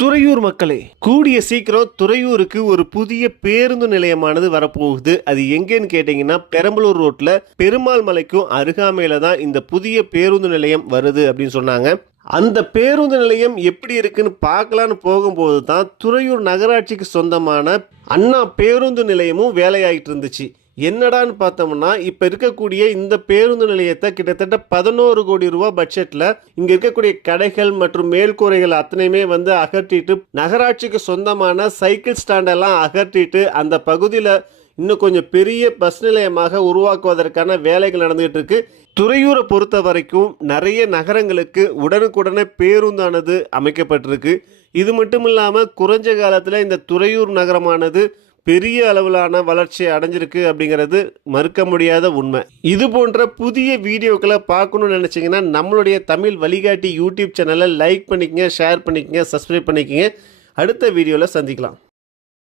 துறையூர் மக்களே கூடிய சீக்கிரம் துறையூருக்கு ஒரு புதிய பேருந்து நிலையமானது வரப்போகுது. அது எங்கேன்னு கேட்டிங்கன்னா பெரம்பலூர் ரோட்ல பெருமாள் மலைக்கும் அருகாமையில தான் இந்த புதிய பேருந்து நிலையம் வருது அப்படின்னு சொன்னாங்க. அந்த பேருந்து நிலையம் எப்படி இருக்குன்னு பார்க்கலான்னு போகும்போது தான் துறையூர் நகராட்சிக்கு சொந்தமான அண்ணா பேருந்து நிலையமும் வேலையாகிட்டு இருந்துச்சு. என்னடான்னு பார்த்தோம்னா இப்போ இருக்கக்கூடிய இந்த பேருந்து நிலையத்தை கிட்டத்தட்ட பதினோரு கோடி ரூபா பட்ஜெட்டில் இங்கே இருக்கக்கூடிய கடைகள் மற்றும் மேல்கூரைகள் அத்தனையுமே வந்து அகற்றிட்டு நகராட்சிக்கு சொந்தமான சைக்கிள் ஸ்டாண்டெல்லாம் அகற்றிட்டு அந்த பகுதியில் இன்னும் கொஞ்சம் பெரிய பஸ் நிலையமாக உருவாக்குவதற்கான வேலைகள் நடந்துகிட்டு இருக்கு. துறையூரை பொறுத்த வரைக்கும் நிறைய நகரங்களுக்கு உடனுக்குடனே பேருந்தானது அமைக்கப்பட்டிருக்கு. இது மட்டும் இல்லாமல் குறைஞ்ச காலத்தில் இந்த துறையூர் நகரமானது பெரிய அளவிலான வளர்ச்சி அடைஞ்சிருக்கு அப்படிங்கிறது மறுக்க முடியாத உண்மை. இது போன்ற புதிய வீடியோக்களை பார்க்கணும்னு நினச்சிங்கன்னா நம்மளுடைய தமிழ் வழிகாட்டி யூடியூப் சேனலை லைக் பண்ணிக்கங்க ஷேர் பண்ணிக்கங்க சப்ஸ்கிரைப் பண்ணிக்கங்க. அடுத்த வீடியோவில் சந்திக்கலாம்.